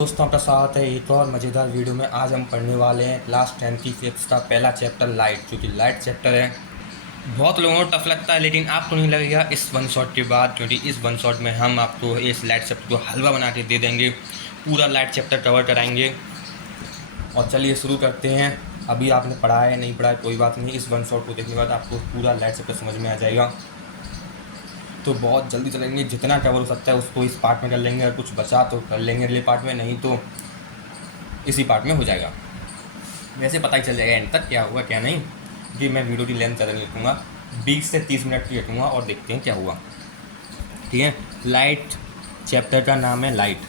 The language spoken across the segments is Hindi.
दोस्तों, आपका स्वागत है एक और मज़ेदार वीडियो में। आज हम पढ़ने वाले हैं क्लास 10 की फिजिक्स का पहला चैप्टर लाइट, जो कि लाइट चैप्टर है। बहुत लोगों को टफ लगता है, लेकिन आपको नहीं लगेगा इस वन शॉट के बाद, क्योंकि इस वन शॉट में हम आपको इस लाइट चैप्टर को हलवा बना के दे देंगे। पूरा लाइट चैप्टर कवर कराएंगे। और चलिए शुरू करते हैं। अभी आपने पढ़ा है नहीं पढ़ा है कोई बात नहीं, इस वन शॉट को देखने के बाद आपको पूरा लाइट चैप्टर समझ में आ जाएगा। तो बहुत जल्दी चलेंगे, जितना कवर हो सकता है उसको इस पार्ट में कर लेंगे। अगर कुछ बचा तो कर लेंगे अगले पार्ट में, नहीं तो इसी पार्ट में हो जाएगा। वैसे पता ही चल जाएगा एंड तक क्या हुआ क्या नहीं, कि मैं वीडियो की लेंथ ज़्यादा नहीं रखूँगा, 20 से 30 मिनट की रखूँगा और देखते हैं क्या हुआ। ठीक है, लाइट चैप्टर का नाम है लाइट।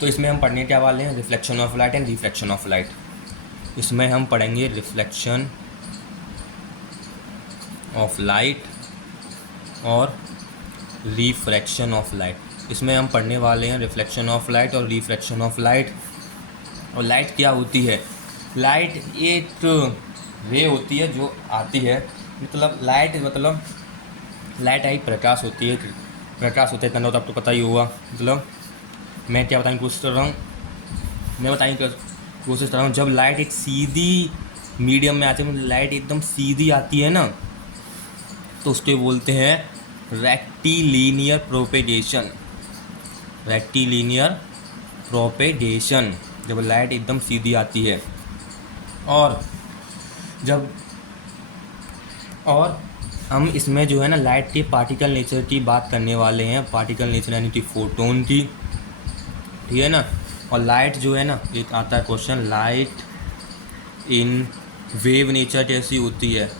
तो इसमें हम पढ़ने क्या वाले हैं, reflection of light and refraction of light. इसमें हम पढ़ेंगे रिफ्लेक्शन ऑफ लाइट और रिफ्रैक्शन ऑफ लाइट। इसमें हम पढ़ने वाले हैं रिफ्लेक्शन ऑफ लाइट और रिफ्रैक्शन ऑफ लाइट। और लाइट क्या होती है? लाइट एक रे होती है जो आती है, मतलब लाइट एक प्रकाश होती है। प्रकाश होता है इतना तो आपको पता ही होगा। मतलब मैं क्या बताने की कोशिश कर रहा हूँ, कोशिश कर रहा हूँ जब लाइट एक सीधी मीडियम में आती है, मतलब लाइट एकदम सीधी आती है ना, तो उसको बोलते हैं रेक्टिलिनियर प्रोपेगेशन। रेक्टिलिनियर प्रोपेगेशन, जब लाइट एकदम सीधी आती है। और हम इसमें जो है ना लाइट के पार्टिकल नेचर की बात करने वाले हैं। पार्टिकल नेचर यानी कि फोटोन की, ठीक है ना। और लाइट जो है ना, एक आता है question, light in wave nature कैसी होती है?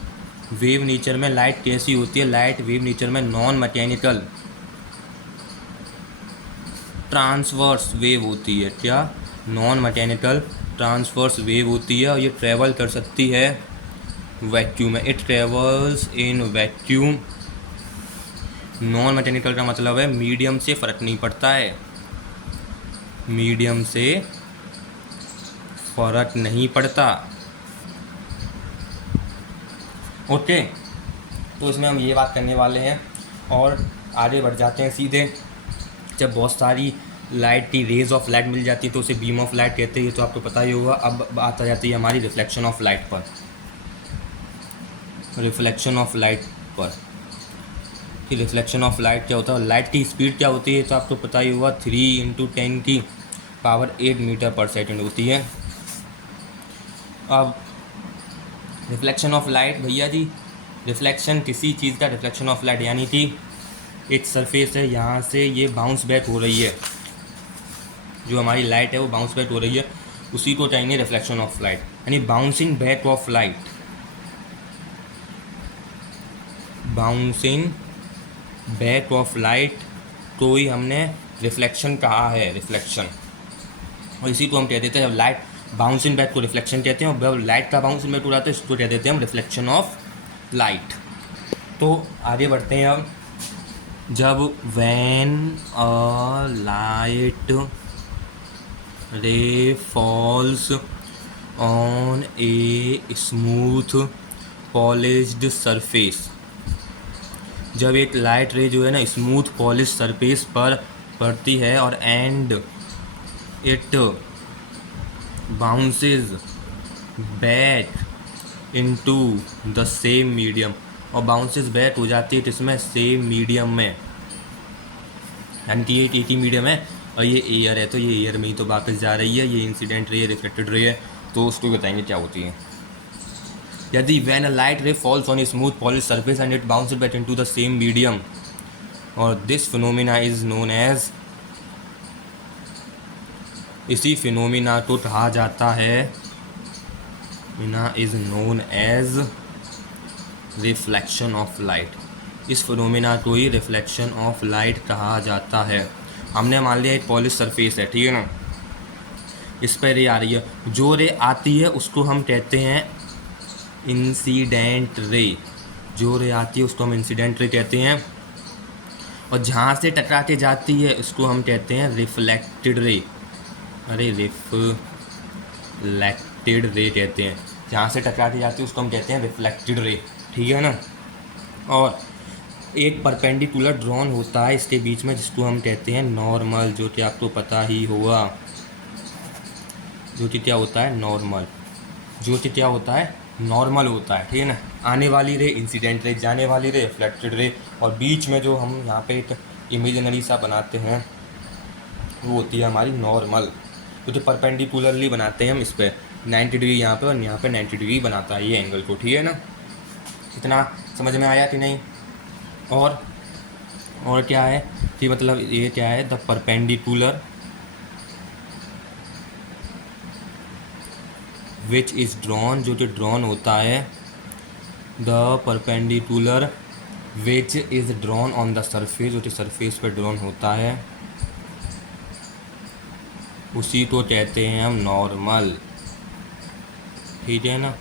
वेव नेचर में लाइट कैसी होती है? लाइट वेव नेचर में नॉन मैकेनिकल ट्रांसवर्स वेव होती है। क्या? नॉन मैकेनिकल ट्रांसवर्स वेव होती है। और ये ट्रैवल कर सकती है वैक्यूम में। It travels in vacuum. Non mechanical का मतलब है मीडियम से फ़र्क नहीं पड़ता है, मीडियम से फ़र्क नहीं पड़ता। ओके, तो इसमें हम ये बात करने वाले हैं और आगे बढ़ जाते हैं सीधे। जब बहुत सारी लाइट की रेज ऑफ लाइट मिल जाती है तो उसे बीम ऑफ लाइट कहते हैं, तो आपको पता ही होगा। अब बात आ जाती है हमारी रिफ्लेक्शन ऑफ लाइट पर। रिफ्लेक्शन ऑफ लाइट पर कि रिफ्लेक्शन ऑफ लाइट क्या होता है, लाइट की स्पीड क्या होती है, तो आपको पता ही होगा 3 × 10⁸ मीटर पर सेकेंड होती है। अब रिफ्लेक्शन ऑफ लाइट, भैया जी, रिफ्लेक्शन किसी चीज़ का रिफ्लेक्शन ऑफ लाइट यानी कि एक सरफेस है, यहाँ से ये बाउंस बैक हो रही है, जो हमारी लाइट है वो बाउंस बैक हो रही है, उसी को कहेंगे रिफ्लेक्शन ऑफ लाइट, यानी bouncing back of light. Bouncing back of light को ही हमने रिफ्लेक्शन कहा है, रिफ्लेक्शन। और इसी को हम कह देते हैं, जब लाइट बाउंसिंग बैक को रिफ्लेक्शन कहते हैं, और जब लाइट का बाउंसिंग बैक हो जाता है इसको कह देते हैं हम रिफ्लेक्शन ऑफ लाइट। तो आगे बढ़ते हैं अब। जब when a light ray falls on a smooth polished surface, जब एक लाइट रे जो है ना स्मूथ पॉलिश सरफेस पर पड़ती है और and it bounces back into the same medium, और बाउंसेस बैक हो जाती है किसमें? सेम मीडियम में। यानी कि ये एक ही मीडियम है और ये एयर है, तो ये एयर में ही तो वापस जा रही है। ये इंसिडेंट रे, रिफ्लेक्टेड रे है, तो उसको बताएंगे क्या होती है। यदि when a light ray falls on a smooth polish surface and it bounces back into the same medium, और this phenomena is known as, इसी फिनोमिना को कहा जाता है, phenomena is known as reflection of light. इस फिनोमिना को ही रिफ्लेक्शन ऑफ लाइट कहा जाता है। हमने मान लिया एक पॉलिश सरफेस है, ठीक है ना, इस पर रे आ रही है, जो रे आती है उसको हम कहते हैं इंसिडेंट रे। जो रे आती है उसको हम इंसिडेंट रे कहते हैं, और जहाँ से टकरा के जाती है उसको हम कहते हैं रिफ्लेक्टेड रे। अरे रिफ्लेक्टेड रे कहते हैं, जहाँ से टकरा के जाती है उसको हम कहते हैं रिफ्लेक्टेड रे, ठीक है ना। और एक परपेंडिकुलर ड्रॉन होता है इसके बीच में, जिसको हम कहते हैं नॉर्मल, जो कि आपको पता ही होगा, जो कि क्या होता है नॉर्मल, जो कि क्या होता है नॉर्मल होता है, ठीक है ना। आने वाली रे इंसिडेंट रे, जाने वाली रे रिफ्लेक्टेड रे, और बीच में जो हम यहाँ पे एक इमेजिनरी सा बनाते हैं वो होती है हमारी नॉर्मल, जो परपेंडिकुलरली बनाते हैं हम इस पर 90 डिग्री यहाँ पे और यहाँ पे 90 डिग्री बनाता है ये एंगल को, ठीक है ना। इतना समझ में आया कि नहीं। और क्या है कि मतलब ये क्या है, the perpendicular which is drawn, जो कि ड्रॉन होता है, the perpendicular which is drawn on the surface, जो कि सरफेस पर ड्रॉन होता है, उसी को कहते हैं हम नॉर्मल, ठीक है ना।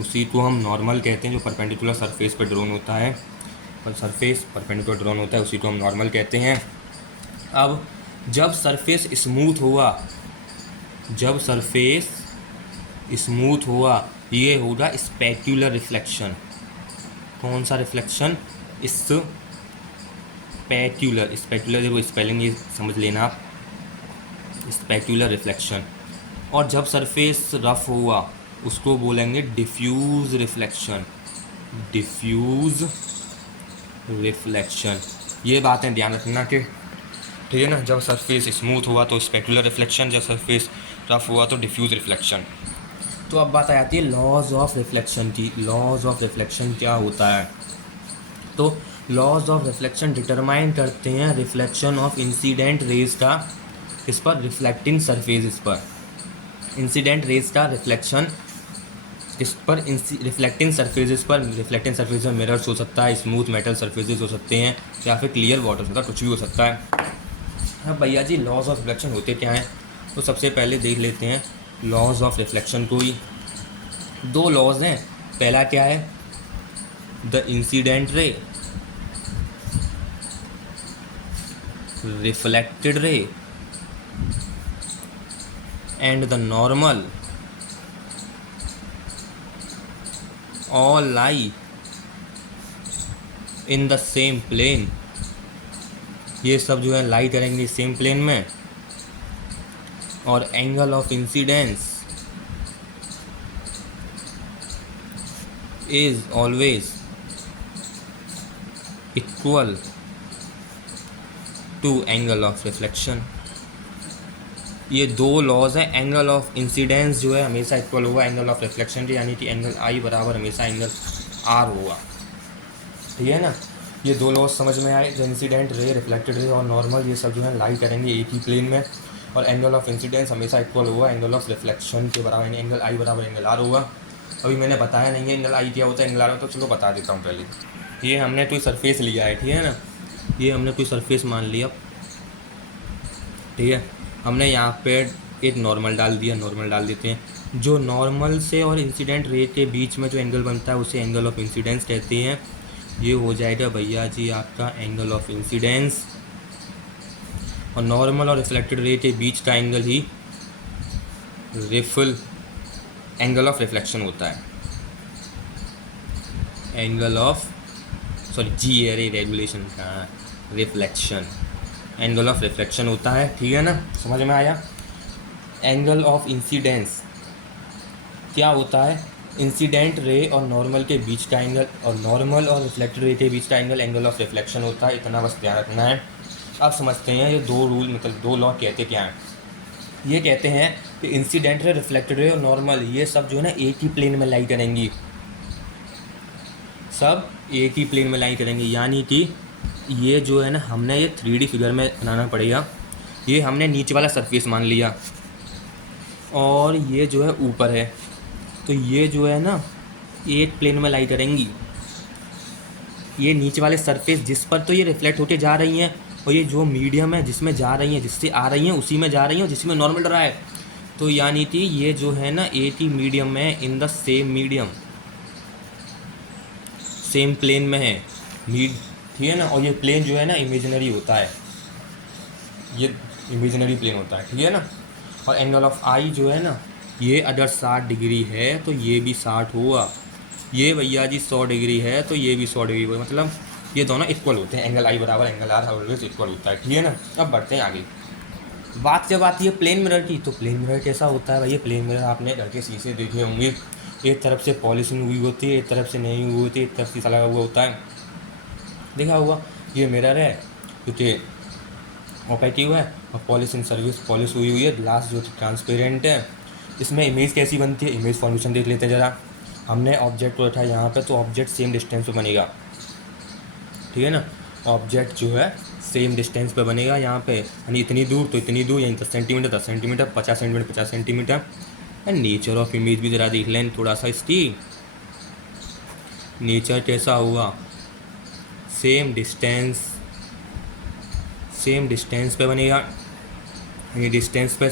उसी को हम नॉर्मल कहते हैं, जो परपेंडिकुलर सरफेस पर ड्रॉन होता है, पर सरफेस परपेंडिकुलर ड्रॉन होता है, उसी को हम नॉर्मल कहते हैं। अब जब सरफेस स्मूथ हुआ, जब सरफेस स्मूथ हुआ, ये होगा स्पेक्युलर रिफ्लेक्शन। कौन सा रिफ्लेक्शन? स्पेक्युलर, स्पेक्युलर देखो स्पेलिंग ये समझ लेना आप, स्पेक्युलर रिफ्लेक्शन। और जब सरफेस रफ हुआ उसको बोलेंगे डिफ्यूज रिफ्लेक्शन, डिफ्यूज रिफ्लेक्शन। ये बातें ध्यान रखना कि ठीक है ना, जब सरफेस स्मूथ हुआ तो स्पेक्युलर रिफ्लेक्शन, जब सरफेस रफ हुआ तो डिफ्यूज रिफ्लेक्शन। तो अब बात आ जाती है लॉज ऑफ रिफ्लेक्शन की। लॉज ऑफ रिफ्लेक्शन क्या होता है? तो लॉज ऑफ रिफ्लेक्शन डिटरमाइन करते हैं रिफ्लेक्शन ऑफ इंसिडेंट रेज का इस पर रिफ्लेक्टिंग सरफेस, इस पर इंसिडेंट रेज का रिफ्लेक्शन इस पर रिफ्लेक्टिंग सरफेसेस पर। रिफ्लेक्टिंग सरफेस में मिरर्स हो सकता है, स्मूथ मेटल सरफेसेस हो सकते हैं, या फिर क्लियर वाटर हो सकता है, कुछ भी हो सकता है। अब भैया जी लॉज ऑफ रिफ्लेक्शन होते क्या हैं? तो सबसे पहले देख लेते हैं लॉज ऑफ रिफ्लेक्शन को ही। दो लॉज हैं। पहला क्या है? The incident ray, reflected ray and the normal all lie in the same plane। ये सब जो है लाई करेंगे सेम प्लेन में। और angle of incidence is always equal to angle of reflection. ये दो लॉज हैं। एंगल ऑफ इंसिडेंस जो है हमेशा इक्वल होगा एंगल ऑफ रिफ्लेक्शन के, यानी कि एंगल आई बराबर हमेशा एंगल आर होगा, ठीक है ना। ये दो लॉज समझ में आए, जो इंसिडेंट रे, रिफ्लेक्टेड रे और नॉर्मल, ये सब जो है लाई करेंगे एक ही प्लेन में। और एंगल ऑफ इंसिडेंस हमेशा इक्वल होगा एंगल ऑफ रिफ्लेक्शन के बराबर, यानी एंगल आई बराबर एंगल आर होगा। अभी मैंने बताया नहीं है एंगल आई क्या होता है, एंगल आर होता है, तो चलो बता देता हूँ पहले। ये हमने कोई सरफेस लिया है, ठीक है ना, ये हमने कोई सरफेस मान लिया, ठीक है। हमने यहाँ पे एक नॉर्मल डाल दिया, नॉर्मल डाल देते हैं। जो नॉर्मल से और इंसिडेंट रे के बीच में जो एंगल बनता है उसे एंगल ऑफ इंसिडेंस कहते हैं। ये हो जाएगा भैया जी आपका एंगल ऑफ इंसिडेंस। और नॉर्मल और रिफ्लेक्टेड रे के बीच का angle he angle of reflection होता है। एंगल ऑफ जी अरे रेगुलेशन का रिफ्लेक्शन, एंगल ऑफ रिफ्लेक्शन होता है, ठीक है ना, समझ में आया। एंगल ऑफ इंसिडेंस क्या होता है? इंसिडेंट रे और नॉर्मल के बीच का एंगल, और नॉर्मल और रिफ्लेक्टेड रे के बीच का एंगल एंगल ऑफ रिफ्लेक्शन होता है। इतना बस ध्यान रखना है। अब समझते हैं ये दो रूल, मतलब दो लॉ कहते क्या हैं। ये कहते हैं कि इंसिडेंट रे, रिफ्लेक्टेड रे और नॉर्मल, ये सब जो है ना एक ही प्लेन में लाई करेंगी, सब एक ही प्लेन में लाई करेंगी। यानी कि ये जो है ना, हमने ये 3D फिगर में बनाना पड़ेगा। ये हमने नीचे वाला सरफेस मान लिया और ये जो है ऊपर है, तो ये जो है ना एक प्लेन में लाई करेंगी। ये नीचे वाले सरफेस जिस पर तो ये रिफ्लेक्ट होके जा रही हैं, और ये जो मीडियम है जिसमें जा रही हैं, जिससे आ रही हैं उसी में जा रही हैं, और जिसमें नॉर्मल रहा है। तो यानी कि ये जो है ना एक ही मीडियम में, in the same medium, same plane में है, ठीक है ना। और ये प्लेन जो है ना इमेजिनरी होता है, ये इमेजिनरी प्लेन होता है, ठीक है ना। और एंगल ऑफ आई जो है ना, ये अगर 60 डिग्री है तो ये भी 60 होगा। ये भैया जी 100 डिग्री है तो ये भी 100 डिग्री होगा। मतलब ये दोनों इक्वल होते हैं, एंगल आई बराबर एंगल आर ऑलवेज इक्वल होता है, ठीक है ना। अब बढ़ते हैं आगे। बात जब आती है प्लेन मिरर की, तो प्लेन मिरर कैसा होता है भाई? ये प्लेन मिरर आपने घर के शीशे देखे होंगे, एक तरफ से पॉलिशिंग हुई होती है, एक तरफ से नहीं हुई होती है, एक तरफ शीशा लगा हुआ होता है, देखा हुआ। ये मिरर है क्योंकि ओपेटिव है और पॉलिशिंग सर्विस पॉलिश हुई हुई है, ग्लास जो ट्रांसपेरेंट है। इसमें इमेज कैसी बनती है, इमेज फॉर्मेशन देख लेते हैं ज़रा। हमने ऑब्जेक्ट को रखा है यहाँ पे, तो ऑब्जेक्ट सेम डिस्टेंस पे बनेगा, ठीक है ना। ऑब्जेक्ट जो है सेम डिस्टेंस पे बनेगा यहाँ पे, यानी इतनी दूर तो इतनी दूर, यानी 10 centimetre 10 centimetre, 50 centimetre 50 centimetre. And nature of image भी ज़रा देख लें थोड़ा सा, इसकी नेचर कैसा हुआ, सेम डिस्टेंस पे बनेगा, ये डिस्टेंस पे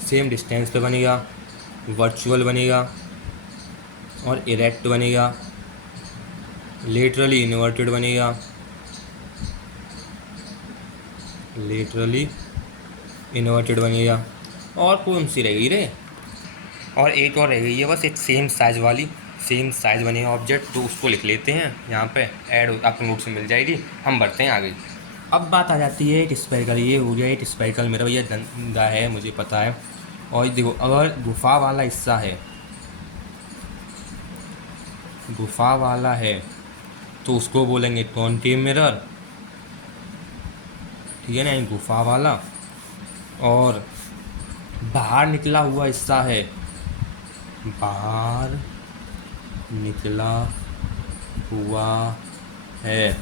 सेम डिस्टेंस पे बनेगा, वर्चुअल बनेगा और इरेक्ट बनेगा, लेटरली इन्वर्टेड बनेगा, और कौन सी रह गई रे, और एक और रह गई है बस, एक सेम साइज़ बनेगा ऑब्जेक्ट, तो उसको लिख लेते हैं यहाँ पे, ऐड आपको नोट से मिल जाएगी। हम बढ़ते हैं आगे। अब बात आ जाती है एक स्पेरिकल, ये हो गया एक स्पेरिकल मेरा भैया गंदा है मुझे पता है। और देखो अगर गुफा वाला है तो उसको बोलेंगे कॉन्केव मिरर, ठीक है ना, गुफा वाला। और बाहर निकला हुआ हिस्सा है, बाहर निकला हुआ है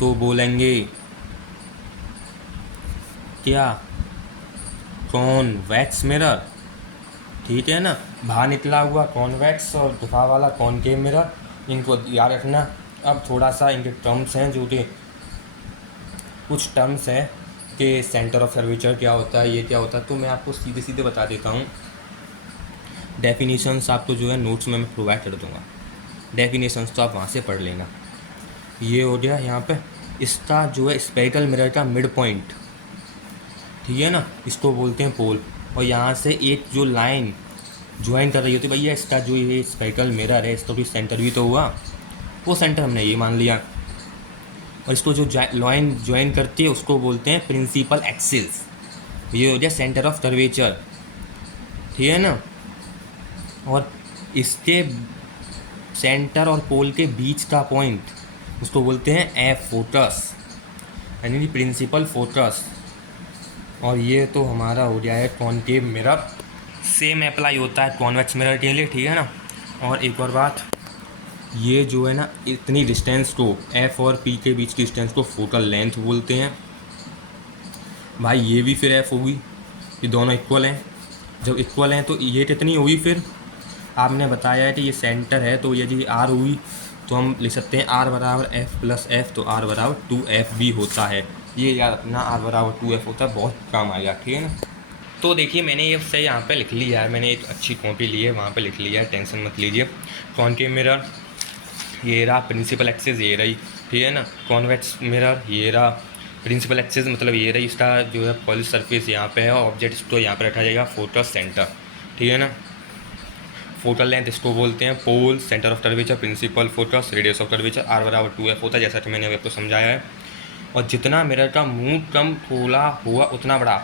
तो बोलेंगे क्या, कॉन्वेक्स मिरर, ठीक है ना। बाहर निकला हुआ कॉन्वेक्स और गुफा वाला कॉनकेव मिरर, इनको याद रखना। अब थोड़ा सा इनके टर्म्स हैं, जो कि कुछ टर्म्स हैं कि सेंटर ऑफ कर्वेचर क्या होता है, ये क्या होता है, तो मैं आपको सीधे सीधे बता देता हूँ। डेफिनेशंस आपको जो है नोट्स में मैं प्रोवाइड कर दूँगा, डेफिनेशंस तो आप वहाँ से पढ़ लेना। ये हो गया यहाँ पे इसका जो है स्पेरिकल मिरर का मिड पॉइंट, ठीक है ना, इसको बोलते हैं पोल। और यहाँ से एक जो लाइन ज्वाइन कर रही होती है भैया, इसका जो ये स्पेरिकल मिरर है इसका भी सेंटर भी तो हुआ, वो सेंटर हमने ये मान लिया। और इसको जो लाइन ज्वाइन करती है उसको बोलते हैं प्रिंसिपल एक्सिस, ये हो गया सेंटर ऑफ कर्वेचर, ठीक है ना। और इसके सेंटर और पोल के बीच का पॉइंट उसको बोलते हैं एफ फोकस, यानी प्रिंसिपल फोकस। और ये तो हमारा हो गया है कॉनकेव मिरर। सेम अप्लाई होता है कॉन्वेक्स मिरर के लिए, ठीक है ना। और एक और बात, ये जो है ना इतनी डिस्टेंस को, एफ और पी के बीच की डिस्टेंस को फोकल लेंथ बोलते हैं भाई। ये भी फिर एफ होगी, ये दोनों इक्वल हैं। जब इक्वल हैं तो ये कितनी हुई, फिर आपने बताया है कि ये सेंटर है, तो यदि आर हुई तो हम लिख सकते हैं आर बराबर एफ प्लस एफ, तो आर बराबर 2f भी होता है। ये याद रखना, आर बराबर 2f होता है, बहुत काम आएगा, ठीक है ना। तो देखिए मैंने ये से यहाँ पे लिख लिया है, मैंने एक अच्छी कॉपी ली है, वहाँ पे लिख लिया है, टेंशन मत लीजिए। कॉनकेव मिरर ये रहा, प्रिंसिपल एक्सिस ये रही, ठीक है ना। कॉन्वेक्स मिरर ये रहा, प्रिंसिपल एक्सिस मतलब ये रही, इसका जो है पॉलिश सरफेस यहाँ पे है, ऑब्जेक्ट को यहाँ पे रखा जाएगा फोकस सेंटर, ठीक है ना। फोकल लेंथ इसको बोलते हैं pole, centre of curvature principal focus, radius of curvature R बराबर 2f होता है, जैसा कि मैंने अभी आपको समझाया है। और जितना मिरर का मुंह कम खोला हुआ उतना बड़ा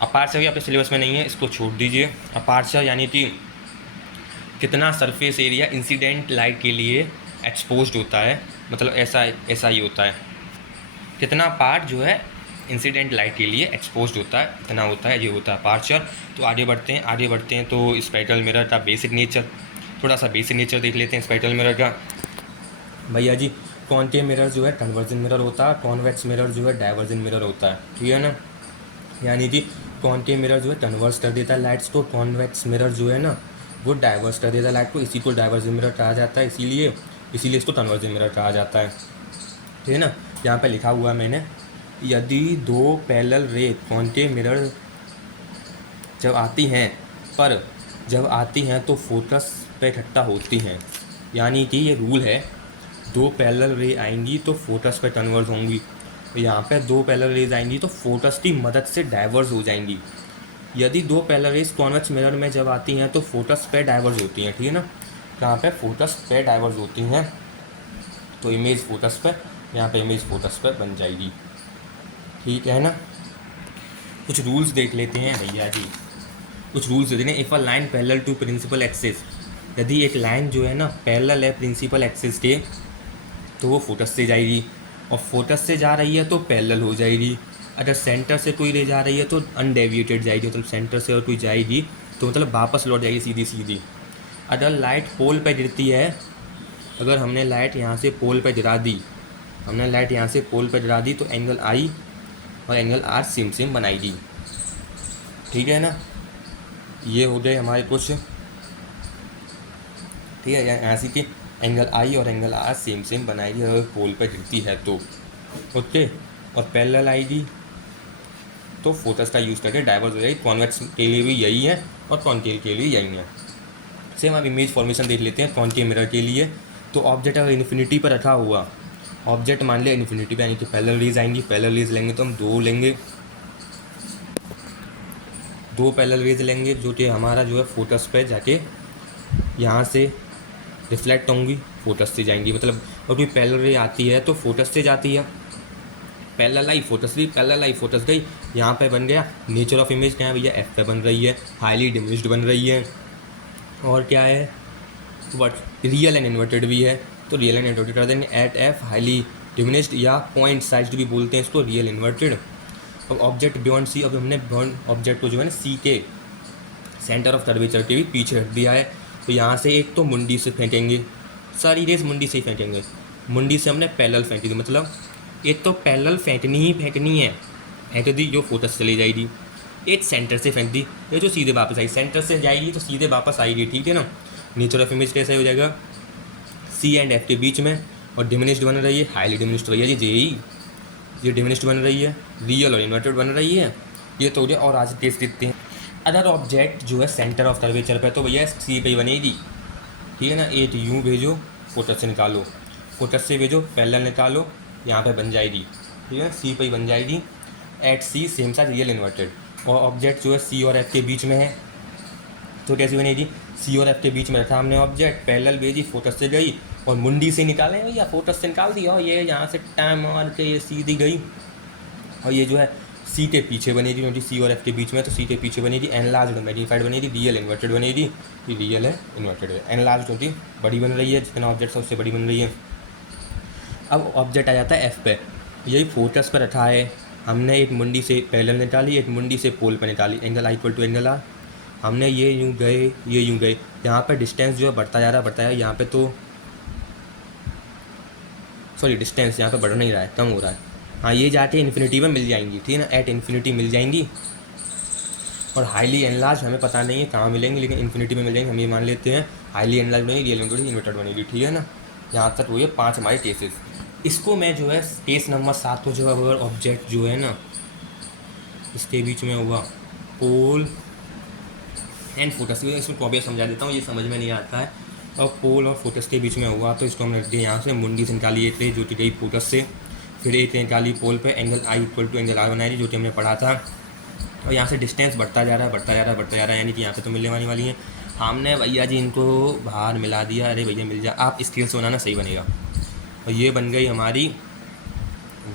अपार्चर भी आपके सिलेबस में नहीं है, इसको छोड़ दीजिए। अपार्चर यानी कि कितना सरफेस एरिया इंसिडेंट लाइट के लिए एक्सपोज्ड होता है, मतलब ऐसा ही होता है, कितना पार्ट जो है इंसिडेंट लाइट के लिए एक्सपोज्ड होता है, इतना होता है, ये होता है अपार्चर। तो आगे बढ़ते हैं तो स्पेरिकल मिरर का बेसिक नेचर, थोड़ा सा बेसिक नेचर देख लेते हैं स्पेरिकल मिरर का भैया जी। कॉनकेव मिरर जो है कन्वर्जन मिरर होता है, कॉन्वेक्स मिरर जो है डाइवर्जन मिरर होता है, ठीक है ना। यानी कि कॉनकेव मिरर जो है कन्वर्स कर देता है लाइट्स को, कॉन्वेक्स मिरर जो है ना वो डाइवर्स कर देता है लाइट को, इसी को डाइवर्जन मिरर कहा जाता है, इसीलिए इसको कन्वर्जन मिरर कहा जाता है, ठीक है ना। यहाँ पे लिखा हुआ है मैंने, यदि दो पैरेलल रे कॉनकेव मिरर जब आती हैं तो फोकस पे इकट्ठा होती हैं, यानी कि ये रूल है, दो पैरेलल रे आएंगी तो फोकस पे कन्वर्ज होंगी, यहाँ पे दो पैरेलल रेज आएंगी तो फोकस की मदद से डाइवर्ज हो जाएंगी। यदि दो पैरेलल रेज कॉन्वेक्स मिरर में जब आती हैं तो फोकस पे डाइवर्ज होती हैं, ठीक है ना। कहाँ पे, फोकस पे डाइवर्ज होती हैं, तो इमेज फोकस पे यहाँ पे इमेज फोकस पर बन जाएगी। ठीक है ना। कुछ रूल्स देख लेते हैं भैया जी, कुछ रूल्स देते हैं। If a line parallel to principal axis, यदि एक लाइन जो है ना पैरेलल है प्रिंसिपल एक्सिस के, तो वो फोकस से जाएगी, और फोकस से जा रही है तो पैरेलल हो जाएगी। अगर सेंटर से कोई ले जा रही है तो अनडेविएटेड जाएगी, मतलब सेंटर से और कोई जाएगी तो मतलब वापस लौट जाएगी सीधी सीधी। अगर लाइट पोल पे गिरती है, अगर हमने लाइट यहाँ से पोल पे गिरा दी, हमने लाइट यहाँ से पोल पे गिरा दी, तो एंगल आई और एंगल आर सेम सेम बनाएगी। ठीक है ना। ये हो गए हमारे कुछ, ठीक है, यहाँ से कि एंगल आई और एंगल आर सेम सेम बनाएगी अगर पोल पे गिरती है तो। ओके। और पैरेलल आएगी तो फोकस का यूज़ करके डाइवर्स हो जाएगी। कॉन्वेक्स के लिए भी यही है और कॉनकेव के लिए यही है। सेम आप इमेज फॉर्मेशन देख लेते हैं कॉनकेव मिरर के लिए। तो ऑब्जेक्ट अगर इन्फिनिटी पर रखा हुआ, ऑब्जेक्ट मान लिया इन्फिनिटी पे, यानी कि पैरेलल रेज आएंगी। पैरेलल रेज लेंगे तो हम दो लेंगे, दो पैरेलल रेज लेंगे जो कि हमारा जो है फोकस पे जाके यहाँ से रिफ्लेक्ट होंगी, फोकस से जाएंगी। मतलब और कोई पैरेलल रे आती है तो फोकस से जाती है, पैरेलल आई फोकस गई, पैरेलल आई फोकस गई। यहाँ पे बन गया नेचर ऑफ इमेज, क्या है भैया, एफ पे बन रही है, हाईली डिमिनिश्ड बन रही है। और क्या है, वट रियल एंड इन्वर्टेड भी है, तो रियल एंड इन्वर्टेड कर देंगे एट एफ हाईली डिमिनिश्ड, या पॉइंट साइज भी बोलते हैं इसको, रियल इन्वर्टेड। अब ऑब्जेक्ट बियॉन्ड सी, अब हमने बियॉन्ड ऑब्जेक्ट को जो है ना सी के सेंटर ऑफ कर्वेचर के भी पीछे रख दिया है। तो यहाँ से एक तो मुंडी से फेंकेंगे, सारी रेस मुंडी से ही फेंकेंगे। मुंडी से हमने पैरेलल फेंकी थी, मतलब एक तो पैरेलल फेंकनी ही फेंकनी है, फेंक दी जो फोकस चली जाएगी। एक सेंटर से फेंक दी, ये जो सीधे वापस आई, सेंटर से जाएगी तो सीधे वापस आएगी। ठीक है ना। नेचर ऑफ इमेज कैसे हो जाएगा, सी एंड एफ के बीच में, और डिमिनिश्ड बन रही है, हाईली डिमिनिश्ड भैया जी जेई, ये डिमिनिश्ड बन रही है, रियल और इन्वर्टेड बन रही है। ये तो हो गया। और आज टेस्ट देखते हैं। अदर ऑब्जेक्ट जो है सेंटर ऑफ कर्वेचर पे, तो भैया सी पे ही बनेगी। ठीक है ना। एक यूँ भेजो, फोकस से निकालो, फोकस से भेजो, पैरेलल निकालो, यहाँ पे बन जाएगी। ठीक है, सी पे ही बन जाएगी। एट सी सेम साइज रियल इन्वर्टेड। और ऑब्जेक्ट जो है सी और एफ के बीच में है, तो कैसी बनेगी, सी और एफ के बीच में रखा हमने ऑब्जेक्ट, पैरेलल भेजी, फोकस से गई और मुंडी से निकालें भैया, फोकस से निकाल दिया और ये यहाँ से टाइम मार के ये सीधी गई। और ये जो है सी के पीछे बनेगी, क्योंकि सी और एफ के बीच में, तो सी के पीछे बनेगी, एनलार्ज मैग्नीफाइड बनेगी, रियल इन्वर्टेड बनेगी। ये रियल है, इन्वर्टेड है, एनलार्ज क्योंकि बड़ी बन रही है, जितना ऑब्जेक्ट है उससे बड़ी बन रही है। अब ऑब्जेक्ट आ जाता है एफ पे, यही फोकस पर रखा है, हमने एक मुंडी से पैरेलल निकाली, एक मुंडी से पोल पर निकाली, angle i equal to angle r. हमने ये यूँ गए, ये यूँ गए, यहाँ पे डिस्टेंस जो है बढ़ता जा रहा है, बढ़ता है, यहाँ पे तो सॉरी डिस्टेंस यहाँ पे बढ़ नहीं रहा है, कम हो रहा है। हाँ, ये जाके इन्फिनिटी में मिल जाएंगी। ठीक है ना, एट इन्फिनिटी मिल जाएंगी। और हाईली एनलार्ज हमें पता नहीं है कहाँ मिलेंगे, लेकिन इन्फिनिटी में मिल जाएंगे, हम ये मान लेते हैं। हाईली एनलार्ज बनेगी, रियल इन्वर्टेड बनेगी। ठीक है ना। यहाँ तक हुए 5 हमारे केसेस। इसको मैं जो है केस नंबर 7 को जो है अगर ऑब्जेक्ट जो है ना इसके बीच में हुआ पोल एंड फोकस, इसमें कॉपी समझा देता हूँ, ये समझ में नहीं आता है। और पोल और फोकस के बीच में हुआ तो इसको हमने रख दिया यहाँ से, मुंडी से निकाली एक रे जो कि गई फोकस से, फिर एक निकाली पोल पे, angle i equal to angle r बनाई जो कि हमने पढ़ा था। और यहाँ से डिस्टेंस बढ़ता जा रहा है, बढ़ता जा रहा है, बढ़ता जा रहा है, यानी कि यहाँ पे तो मिलने वाली है। हमने भैया जी इनको बाहर मिला दिया, अरे भैया मिल जा, आप स्केल से बनाना सही बनेगा। और ये बन गई हमारी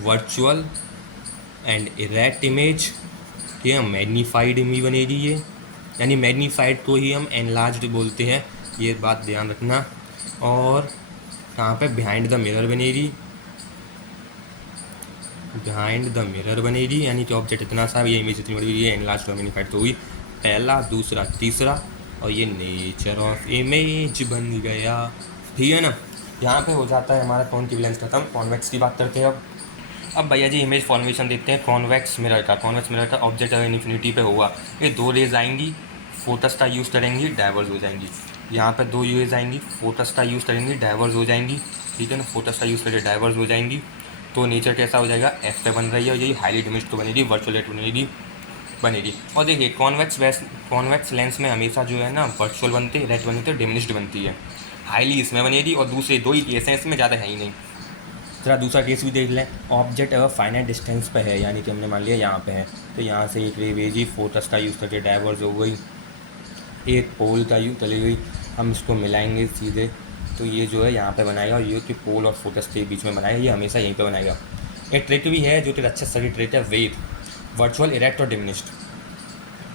वर्चुअल एंड इरेक्ट इमेज। ये मैग्नीफाइड इमेज बनेगी ये, यानी मैग्नीफाइड को ही हम एनलार्ज्ड बोलते हैं, ये बात ध्यान रखना। और कहाँ पे, बिहाइंड द मिरर बनेगी, बिहाइंड द मिरर बनेगी, यानी कि ऑब्जेक्ट इतना सा, ये इमेज इतनी बड़ी, ये एनलार्ज्ड और मैग्नीफाइड तो हुई पहला, दूसरा, तीसरा, और ये नेचर ऑफ इमेज बन गया। ठीक है ना। यहाँ पे हो जाता है हमारा कॉनकेव लेंस खत्म। कॉन्वेक्स की बात करते हैं अब भैया जी इमेज फॉर्मेशन देखते हैं कॉन्वेक्स मिरर का। कॉन्वेक्स मिरर का ऑब्जेक्ट अगर इन्फिनिटी पे हुआ, ये दो रेज आएंगी, फोकस का यूज़ करेंगी, डाइवर्स हो जाएंगी। यहाँ पे दो रेज आएंगी, फोकस का यूज़ करेंगी, डाइवर्स हो जाएंगी। ठीक है ना, फोकस का यूज़ करके डाइवर्स हो जाएंगी। तो नेचर कैसा हो जाएगा, एफ पे बन रही है, और यही हाईली डिमिनिश्ड तो बनेगी, वर्चुअल बनेगी। और देखिए कॉन्वेक्स लेंस में हमेशा जो है ना वर्चुअल बनते हैं, रेट बनते हैं, डिमिनिश्ड बनती है, हाईली इसमें बनेगी। और दूसरे दो ही केस हैं इसमें, ज़्यादा है ही नहीं। जरा दूसरा केस भी देख लें। ऑब्जेक्ट अगर फाइनाइट डिस्टेंस पे है, यानी कि हमने मान लिया यहाँ पे है, तो यहाँ से एक रे भेजी, फोकस का यूज़ करके डाइवर्स हो गई, एक पोल का यूज़ चली गई, हम इसको मिलाएंगे सीधे, तो ये जो है यहाँ पे बनाएगा और ये कि पोल और फोकस के बीच में बनाएगा, ये हमेशा यहीं पे बनाएगा। एक ट्रिक भी है जो कि अच्छा सही ट्रिक है, वेव, वर्चुअल, इरेक्ट और डिमिनिश्ड,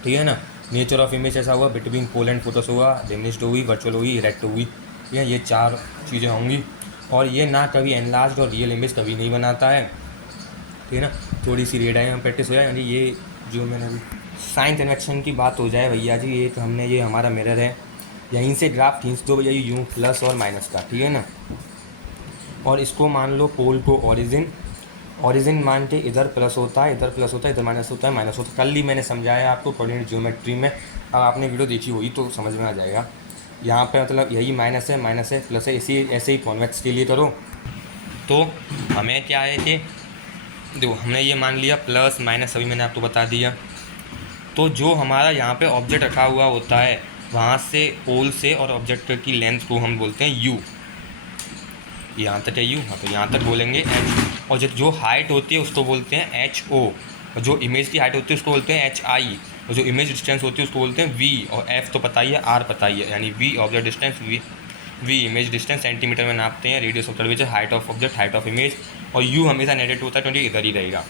ठीक है ना। नेचर ऑफ इमेज ऐसा हुआ, बिटवीन पोल एंड फोकस हुआ, डिमिनिश्ड हुई, वर्चुअल हुई, इरेक्ट हुई, ठीक है, ये 4 चीज़ें होंगी। और ये ना कभी एनलार्ज और रियल इमेज कभी नहीं बनाता है, ठीक है ना। थोड़ी सी रेडाई में प्रैक्टिस हो जाए, यानी ये जो मैंने अभी साइन कन्वेक्शन की बात हो जाए भैया जी, ये तो हमने, ये हमारा मिरर है, यहीं से ग्राफ खींच दो भैया, यूँ प्लस और माइनस का, ठीक है ना। और इसको मान लो पोल को ओरिजिन मान के इधर प्लस होता है, इधर प्लस होता है, इधर माइनस होता है, माइनस होता है। कल ही मैंने समझाया आपको कोऑर्डिनेट ज्योमेट्री में, अब आपने वीडियो देखी होगी तो समझ में आ जाएगा। यहाँ पे मतलब यही माइनस है प्लस है, इसी ऐसे ही कॉन्वेक्स के लिए करो। तो हमें क्या है कि देखो हमने ये मान लिया प्लस माइनस, अभी मैंने आपको बता दिया। तो जो हमारा यहाँ पे ऑब्जेक्ट रखा हुआ होता है, वहाँ से पोल से और ऑब्जेक्ट की लेंथ को हम बोलते हैं यू, यहाँ तक है यू, हाँ तो यहाँ तक बोलेंगे एच। और जो हाइट होती है उसको बोलते हैं एच ओ, और जो इमेज की हाइट होती है उसको बोलते हैं एच आई, और जो इमेज डिस्टेंस होती है उसको बोलते हैं वी, और एफ तो पता ही है, आर पता ही है, यानी v object distance, v image distance centimetre में नापते हैं, radius of curvature, height of object, height of image, और यू हमेशा नेगेटिव होता है क्योंकि इधर ही रहेगा,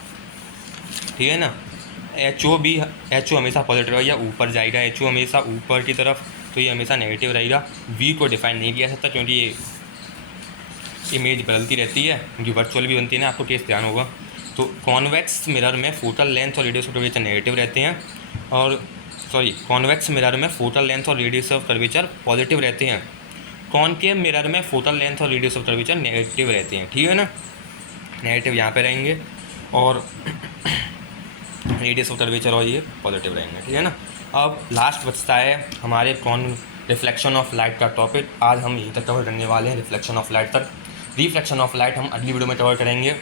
ठीक है ना। एच ओ हमेशा पॉजिटिव रहेगा, ऊपर जाएगा, एच ओ हमेशा ऊपर की तरफ, तो ये हमेशा नेगेटिव रहेगा। वी को डिफाइन नहीं किया सकता क्योंकि ये इमेज बदलती रहती है, क्योंकि वर्चुअल भी बनती है ना, आपको केस ध्यान होगा। तो कॉन्वेक्स मिरर में फोकल लेंथ और रेडियस ऑफ कर्वेचर नेगेटिव रहते हैं, और कॉन्वेक्स मिरर में फोकल लेंथ और रेडियस ऑफ कर्वेचर पॉजिटिव रहते हैं। कॉनकेव मिरर में फोकल लेंथ और रेडियस ऑफ कर्वेचर नेगेटिव रहते हैं, ठीक है ना, नेगेटिव यहाँ पे रहेंगे, और रेडियस ऑफ कर्वेचर और ये पॉजिटिव रहेंगे, ठीक है ना। अब लास्ट बचता है हमारे रिफ्लेक्शन ऑफ लाइट का टॉपिक। आज हम यहीं तक कवर करने वाले हैं, रिफ्लेक्शन ऑफ लाइट तक। रिफ्लेक्शन ऑफ लाइट हम अगली वीडियो में कवर करेंगे।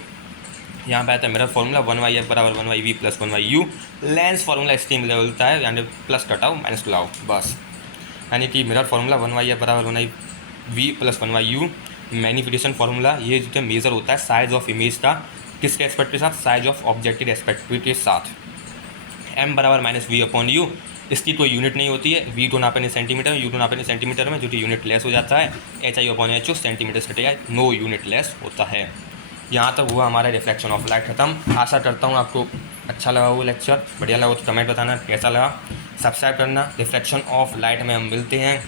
यहाँ पे आता है मिरर फॉर्मूला 1/f बराबर 1/v plus 1/u। Lens formula इसके मिलता है, यानी प्लस कटाओ माइनस लाओ बस, यानी कि मिरर फार्मूला 1/f बराबर 1/v प्लस 1/u। मैनिफिकेशन फार्मूला, ये जो मेजर होता है साइज ऑफ इमेज का, किसके एस्पेक्ट के साथ, साइज ऑफ ऑब्जेक्ट के एस्पेक्ट के साथ। m बराबर -v/u, इसकी कोई यूनिट नहीं होती है, v को नापने सेंटीमीटर में, u को नापने सेंटीमीटर में, जो कि यूनिट लेस हो जाता है, hi/ho सेंटीमीटर से हटेगा, नो यूनिट लेस होता है। यहाँ तक हुआ हमारा रिफ्लेक्शन ऑफ लाइट खत्म। आशा करता हूँ आपको अच्छा लगा वो लेक्चर, बढ़िया लगा तो कमेंट बताना कैसा लगा, सब्सक्राइब करना। रिफ्लेक्शन ऑफ लाइट में हम मिलते हैं